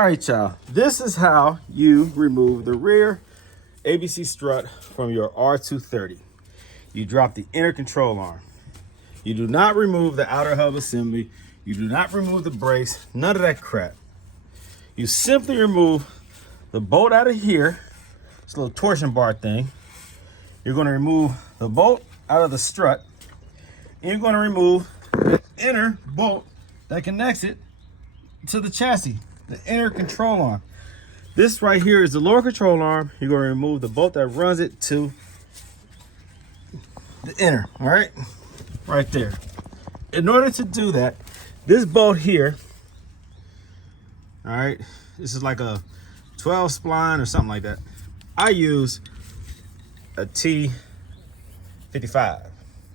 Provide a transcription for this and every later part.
right, y'all. This is how you remove the rear ABC strut from your R230. You drop the inner control arm. You do not remove the outer hub assembly. You do not remove the brace, none of that crap. You simply remove the bolt out of here, this little torsion bar thing. You're gonna remove the bolt out of the strut, and you're gonna remove the inner bolt that connects it to the chassis, the inner control arm. This right here is the lower control arm. You're gonna remove the bolt that runs it to the inner, all right? Right there. In order to do that, this bolt here, all right, this is like a 12 spline or something like that. I use a T55,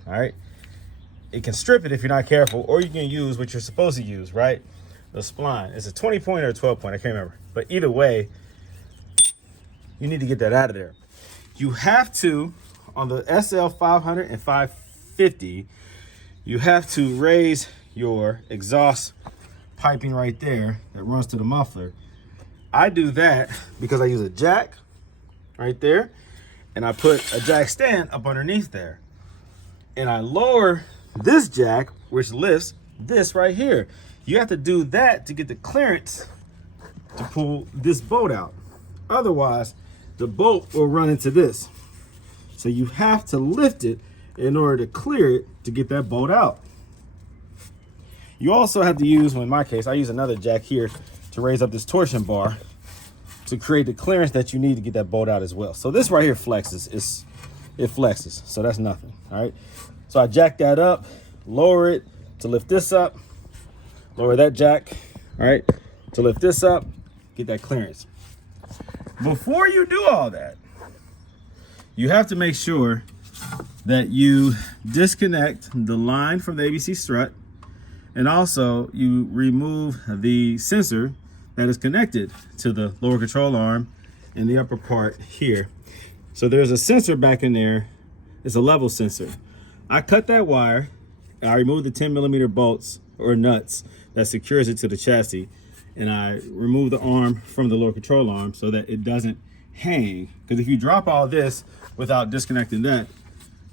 all right? It can strip it if you're not careful, or you can use what you're supposed to use, right? The spline. It's a 20 point or a 12 point, I can't remember. But either way, you need to get that out of there. You have to, on the SL500 and 550, you have to raise your exhaust piping right there that runs to the muffler. I do that because I use a jack right there, and I put a jack stand up underneath there. And I lower this jack, which lifts this right here. You have to do that to get the clearance to pull this bolt out. Otherwise, the bolt will run into this. So you have to lift it in order to clear it to get that bolt out. You also have to use, well, in my case, I use another jack here to raise up this torsion bar to create the clearance that you need to get that bolt out as well. So this right here flexes, it flexes, so that's nothing, all right? So I jack that up, lower it to lift this up, lower that jack, all right, to lift this up, get that clearance. Before you do all that, you have to make sure that you disconnect the line from the ABC strut, and also you remove the sensor that is connected to the lower control arm and the upper part here. So there's a sensor back in there. It's a level sensor. I cut that wire, and I remove the 10mm bolts or nuts that secures it to the chassis, and I remove the arm from the lower control arm so that it doesn't hang. Because if you drop all this without disconnecting that,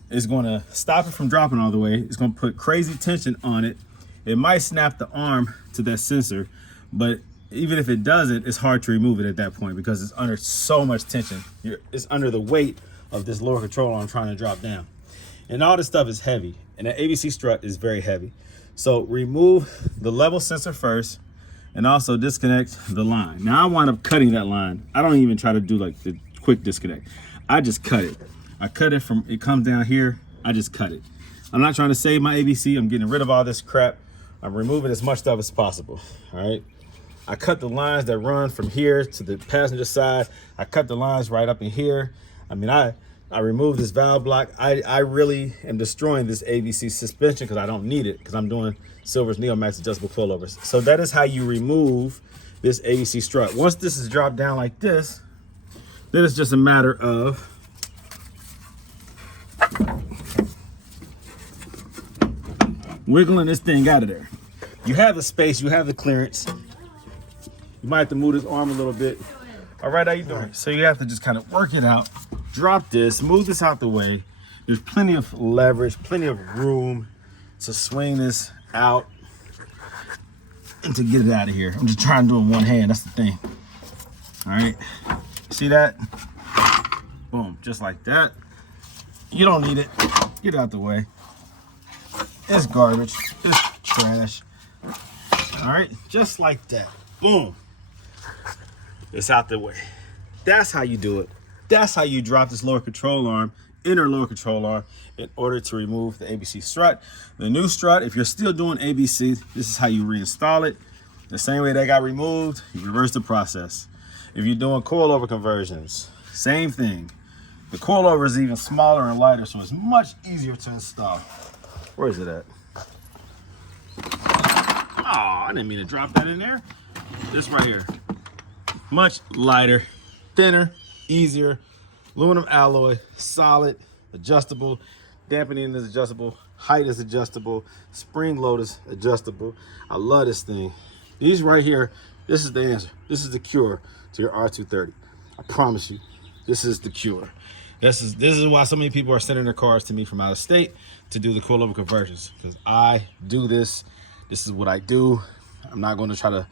it's going to stop it from dropping all the way. It's going to put crazy tension on it. It might snap the arm to that sensor, but even if it doesn't, it's hard to remove it at that point because it's under so much tension. It's under the weight of this lower control arm trying to drop down. And all this stuff is heavy, and the ABC strut is very heavy. So remove the level sensor first, and also disconnect the line. Now I wind up cutting that line. I don't even try to do like the quick disconnect. I just cut it. I cut it from, it comes down here, I just cut it. I'm not trying to save my ABC, I'm getting rid of all this crap. I'm removing as much stuff as possible, all right? I cut the lines that run from here to the passenger side. I cut the lines right up in here. I mean, I removed this valve block. I really am destroying this ABC suspension because I don't need it because I'm doing Silver's Neomax adjustable coilovers. So that is how you remove this ABC strut. Once this is dropped down like this, then it's just a matter of wiggling this thing out of there. You have the space, you have the clearance. You might have to move this arm a little bit. All right, how you doing? So you have to just kind of work it out. Drop this, move this out the way. There's plenty of leverage, plenty of room to swing this out and to get it out of here. I'm just trying to do it in one hand, that's the thing. All right, see that? Boom, just like that. You don't need it, get it out the way. It's garbage, it's trash. All right, just like that, boom. It's out the way. That's how you do it. That's how you drop this lower control arm, inner lower control arm, in order to remove the ABC strut. The new strut, if you're still doing ABC, this is how you reinstall it. The same way that got removed, you reverse the process. If you're doing coilover conversions, same thing. The coilover is even smaller and lighter, so it's much easier to install. Where is it at? Oh, I didn't mean to drop that in there. This right here. Much lighter, thinner, easier, aluminum alloy, solid, adjustable, dampening is adjustable, height is adjustable, spring load is adjustable. I love this thing. These right here This is the answer. This is the cure to your R230. I promise you, this is the cure. This is why so many people are sending their cars to me from out of state to do the coilover conversions, because I do this. This is what I do. I'm not going to try to,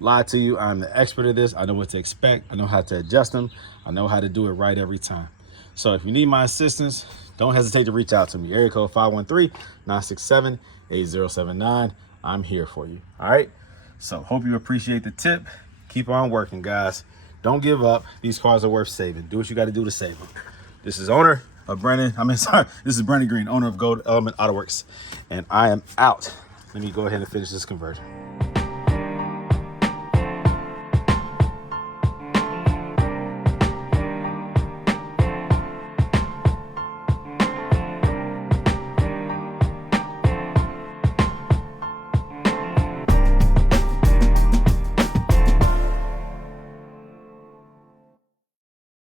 lie to you. I'm the expert at this. I know what to expect. I know how to adjust them. I know how to do it right every time. So if you need my assistance, don't hesitate to reach out to me. Area code 513-967-8079. I'm here for you. All right. So hope you appreciate the tip. Keep on working, guys. Don't give up. These cars are worth saving. Do what you got to do to save them. This is This is Brandon Green, owner of Gold Element Autoworks, and I am out. Let me go ahead and finish this conversion.